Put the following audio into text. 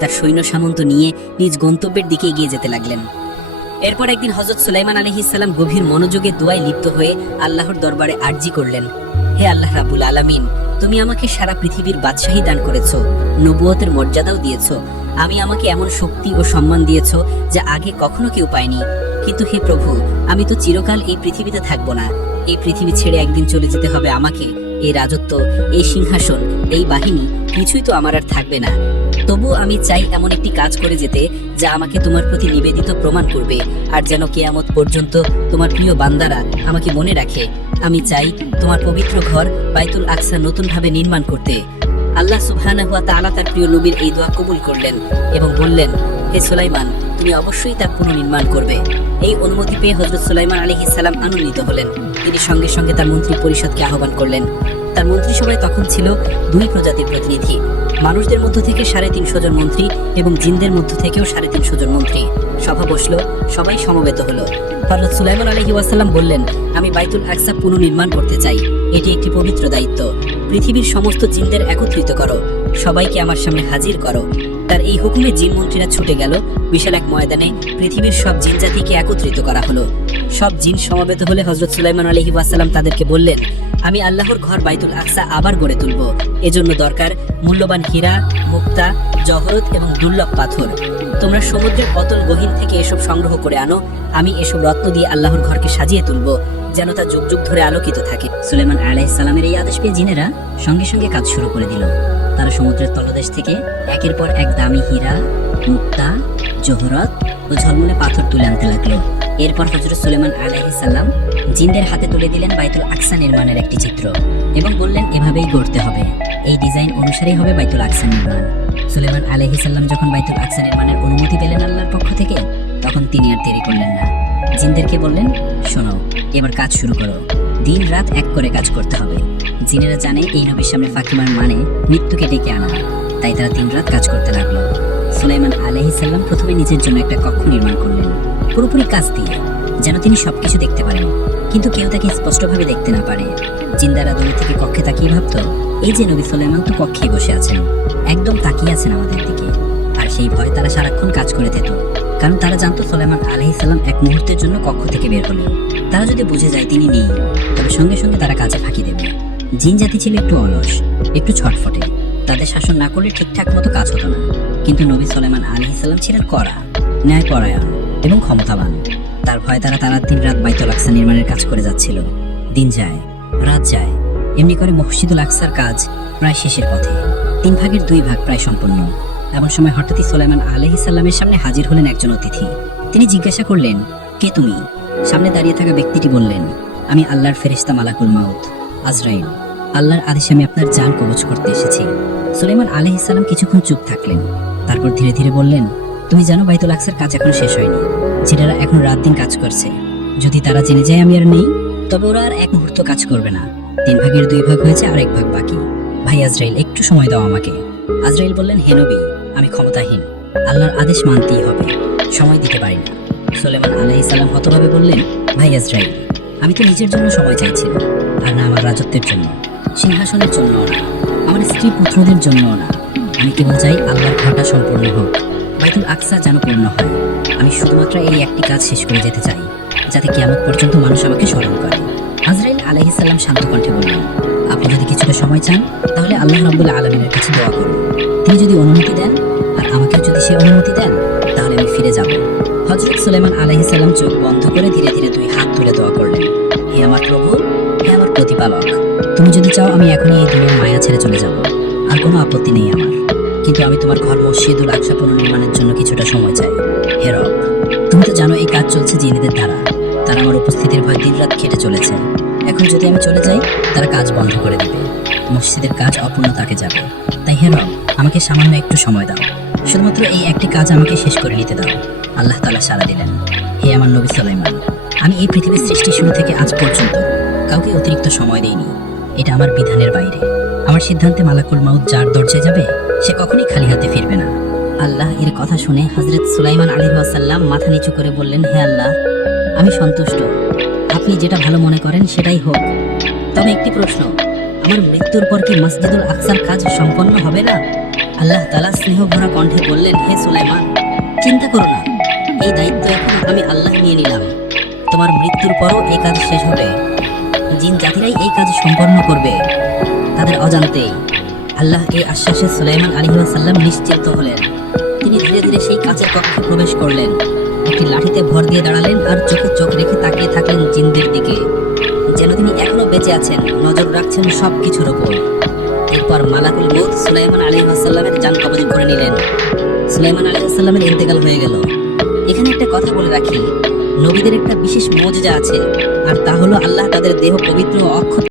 তার সৈন্য সামন্ত নিয়ে নিজ গন্তব্যের দিকে এগিয়ে যেতে লাগলেন। এরপর একদিন হযরত সুলাইমান আলাইহিস সালাম গভীর মনোযোগে দোয়ায় লিপ্ত হয়ে আল্লাহর দরবারে আরজি করলেন, হে আল্লাহ রাব্বুল আলামিন, তুমি আমাকে সারা পৃথিবীর বাদশাহী দান করেছো, নবুয়তের মর্যাদাও দিয়েছো, আমাকে এমন শক্তি ও সম্মান দিয়েছো যা আগে কখনো কেউ পায়নি। কিন্তু হে প্রভু, আমি তো চিরকাল এই পৃথিবীতে থাকবো না। এই পৃথিবী ছেড়ে একদিন চলে যেতে হবে আমাকে। এই রাজত্ব, এই সিংহাসন, এই বাহিনী কিছুই তো আমার আর থাকবে না। তবু আমি চাই এমন একটি কাজ করে যেতে যা আমাকে তোমার প্রতি নিবেদিত প্রমাণ করবে, আর যেন কিয়ামত পর্যন্ত তোমার প্রিয় বান্দারা আমাকে মনে রাখে। আমি চাই তোমার পবিত্র ঘর বাইতুল আকসা নতুনভাবে নির্মাণ করতে। আল্লাহ সুবহানাহু ওয়া তাআলা তার প্রিয় নবীর এই দোয়া কবুল করলেন এবং বললেন, হে সুলাইমান, তুমি অবশ্যই তা পুনর্নির্মাণ করবে। এই অনুমতি পেয়ে হযরত সুলাইমান আলাইহিস সালাম আনন্দিত হলেন। তিনি সঙ্গে সঙ্গে তার মন্ত্রী পরিষদকে আহ্বান করলেন। তার মন্ত্রিসভায় তখন ছিল দুই প্রজাতির প্রতিনিধি, মানুষদের মধ্য থেকে 350 জন মন্ত্রী এবং জিনদের মধ্য থেকেও 350 জন মন্ত্রী। সভা বসলো, সবাই সমবেত হলো। হযরত সুলাইমান আলাইহিস ওয়াসাল্লাম বললেন, আমি বাইতুল আকসা পুনর্নির্মাণ করতে চাই। এটি একটি পবিত্র দায়িত্ব। পৃথিবীর সমস্ত জিনদের একত্রিত করো, সবাইকে আমার সামনে হাজির করো। তার এই হুকুমে জিন মন্ত্রীরা ছুটে গেল। বিশাল এক ময়দানে পৃথিবীর সব জিন জাতিকে একত্রিত করা হলো। সব জিন সমবেত হলে হযরত সুলাইমান আলাইহিস ওয়াসাল্লাম তাদেরকে বললেন, আমি আল্লাহর ঘর বাইতুল আকসা আবার গড়ে তুলব। এজন্য দরকার মূল্যবান হীরা, মুক্তা, জহরত এবং দুর্লভ পাথর। তোমরা সমুদ্রের অতল গহীন থেকে এসব সংগ্রহ করে আনো। আমি এসব রত্ন দিয়ে আল্লাহর ঘরকে সাজিয়ে তুলব, যেন তা যুগ যুগ ধরে আলোকিত থাকে। সুলাইমান আলাইহিস সালামের এই আদেশ পেয়ে জিনেরা সঙ্গে সঙ্গে কাজ শুরু করে দিল। তারা সমুদ্রের তলদেশ থেকে একের পর এক দামি হীরা, মুক্তা, জহরত ও ঝলমলে পাথর তুলে আনতে লাগলো। এরপর হযরত সুলাইমান আলাইহিস সালাম জিনদের হাতে তুলে দিলেন বাইতুল আকসা নির্মাণের একটি চিত্র এবং বললেন, এভাবেই গড়তে হবে, এই ডিজাইন অনুসারেই হবে বাইতুল আকসা নির্মাণ। সুলাইমান আলাইহিস সালাম যখন বাইতুল আকসা নির্মাণের অনুমতি পেলেন আল্লাহর পক্ষ থেকে, তখন তিনি আর দেরি করলেন না। জিনদেরকে বললেন, শোনো, এবার কাজ শুরু করো। দিন রাত এক করে কাজ করতে হবে। জিনেরা জানে এই নবীর সামনে ফাকিমার মানে মৃত্যুকে ডেকে আনা, তাই তারা দিন রাত কাজ করতে লাগলো। সুলাইমান আলাইহিস সালাম প্রথমে নিজের জন্য একটা কক্ষ নির্মাণ করলেন, পুরোপুরি কাজ দিয়ে, যেন তিনি সবকিছু দেখতে পারেন, কিন্তু কেউ তাকে স্পষ্টভাবে দেখতে না পারে। জিন্দারা দূর থেকে কক্ষে তাকিয়ে ভাবত, এই যে নবী সুলাইমান তো কক্ষেই বসে আছেন, একদম তাকিয়ে আছেন আমাদের দিকে। আর সেই ভয় তারা সারাক্ষণ কাজ করে যেত, কারণ তারা জানতো সুলাইমান আলাইহিস সালাম এক মুহূর্তের জন্য কক্ষ থেকে বের হলেন, তারা যদি বুঝে যায় তিনি নেই, তবে সঙ্গে সঙ্গে তারা কাজে ফাঁকি দেবে। জিন জাতি ছিল একটু অলস, একটু ছটফটে, তাদের শাসন না করলে ঠিকঠাক মতো কাজ হতো না। কিন্তু নবী সুলাইমান আলাইহিস সালাম ছিলেন কড়া, ন্যায়পরায়ণ এবং ক্ষমতাবান। তার ভয়ে তারা দিন রাত বাইতুল আকসা নির্মাণের কাজ করে যাচ্ছিল। দিন যায়, রাত যায়, এমনি করে মসজিদুল আকসার কাজ প্রায় শেষের পথে, 3 ভাগের 2 ভাগ প্রায় সম্পন্ন। এমন সময় হঠাৎই সুলাইমান আলাইহিস সালামের সামনে হাজির হলেন একজন অতিথি। তিনি জিজ্ঞাসা করলেন, কে তুমি? সামনে দাঁড়িয়ে থাকা ব্যক্তিটি বললেন, আমি আল্লাহর ফেরেশতা মালাকুল মাউত, আজরাইল। আল্লাহর আদেশে আমি আপনার জান কবজ করতে এসেছি। সুলাইমান আলাইহিস সালাম কিছুক্ষণ চুপ থাকলেন, তারপর ধীরে ধীরে বললেন, তুমি জানো বাইতুল আকসার কাজ এখনো শেষ হয়নি। জিনেরা এখন রাত দিন কাজ করছে। যদি তারা জেনে যায় আমি আর নেই, তবে ওরা আর এক মুহূর্ত কাজ করবে না। 3 ভাগের 2 ভাগ হয়েছে, আর 1 ভাগ বাকি। ভাই আজরাইল, একটু সময় দাও আমাকে। আজরাইল বললেন, হে নবী, আমি ক্ষমতাহীন, আল্লাহর আদেশ মানতেই হবে, সময় দিতে পারি না। সুলাইমান আলাইহিস সালাম হতভাবে বললেন, ভাই আজরাইল, আমি তো নিজের জন্য সময় চাইছিলাম, আর না আমার রাজত্বের জন্য, সিংহাসনের জন্যও না, আমার স্ত্রী পুত্রদের জন্যও না। আমি কেবল চাই আল্লাহর ঘরটা সম্পূর্ণ হোক, বাইতুল আকসা যেন পূর্ণ হয়। আমি শুধুমাত্র এই একটি কাজ শেষ করে যেতে চাই, যাতে কিয়ামত পর্যন্ত মানুষ আমাকে স্মরণ করে। আজরাইল আলাইহিস সালাম শান্ত কণ্ঠে বললেন, আপনি যদি কিছুটা সময় চান, তাহলে আল্লাহ রাব্বুল আলামিনের কাছে দোয়া করুন। তিনি যদি অনুমতি দেন, আর আমাকে যদি সে অনুমতি দেন, তাহলে আমি ফিরে যাব। হযরত সুলাইমান আলাইহিস সালাম চোখ বন্ধ করে ধীরে ধীরে 2 হাত তুলে দোয়া করলেন, হে আমার প্রভু, হে আমার প্রতিপালক, তুমি যদি চাও আমি এখনই এই দুনিয়ার মায়া ছেড়ে চলে যাব, আর কোনো আপত্তি নেই আমার। কিন্তু আমি তোমার ঘর মসজিদুল আকসা পুনর্নির্মাণের জন্য কিছুটা সময় চাই। হে রব, তুমি তো জানো এই কাজ চলছে জিনেদের দ্বারা, তারা আমার উপস্থিতির ভয় দিন রাত খেটে চলেছে। এখন যদি আমি চলে যাই, তারা কাজ বন্ধ করে দিবে, মসজিদের কাজ অপূর্ণ থাকে যাবে। তাই হে রব, আমাকে সামান্য একটু সময় দাও, শুধুমাত্র এই একটি কাজ আমাকে শেষ করে নিতে দাও। আল্লাহ তাআলা সাড়া দিলেন, হে আমার নবী সুলাইমান, আমি এই পৃথিবীর সৃষ্টি শুরু থেকে আজ পর্যন্ত কাউকে অতিরিক্ত সময় দেইনি। এটা আমার বিধানের বাইরে। আমার সিদ্ধান্তে মালাকুল মাউত যার দরজায় যাবে, সে কখনোই খালি হাতে ফিরবে না। আল্লাহ এর কথা শুনে হযরত সুলাইমান আলাইহিস সালাম মাথা নিচু করে বললেন, হে আল্লাহ, আমি সন্তুষ্ট, আপনি যেটা ভালো মনে করেন সেটাই হোক। তবে একটি প্রশ্ন, আমার মৃত্যুর পর কি মসজিদুল আকসার কাজ সম্পন্ন হবে না? আল্লাহ তাআলা স্নেহ ভরা কণ্ঠে বললেন, হে সুলাইমান, চিন্তা করো না, এই দায়িত্ব এখন আমি আল্লাহ নিয়ে নিলাম। তোমার মৃত্যুর পরও এই কাজ শেষ হবে। জিন জাতিরাই এই কাজ সম্পন্ন করবে তাদের অজান্তেই। আল্লাহ এই আশ্বাসে সুলাইমান আলাইহিস সালাম নিশ্চিন্ত হলেন। তিনি ধীরে ধীরে সেই কাচের কক্ষে প্রবেশ করলেন, একটি লাঠিতে ভর দিয়ে দাঁড়ালেন আর চোখে চোখ রেখে তাকিয়ে থাকলেন জিনদের দিকে, যেন তিনি এখনো বেঁচে আছেন, নজর রাখছেন সব কিছুর ওপর। এরপর মালাকুল মউত সুলাইমান আলাইহিস সালামের জান কবজ করে নিলেন। সুলাইমান আলাইহিস সালামের ইন্তেকাল হয়ে গেল। এখানে একটা কথা বলে রাখি, নবীদের একটা বিশেষ মুজিজা আছে, আর তা হলো আল্লাহ তাদের দেহ পবিত্র ও অক্ষত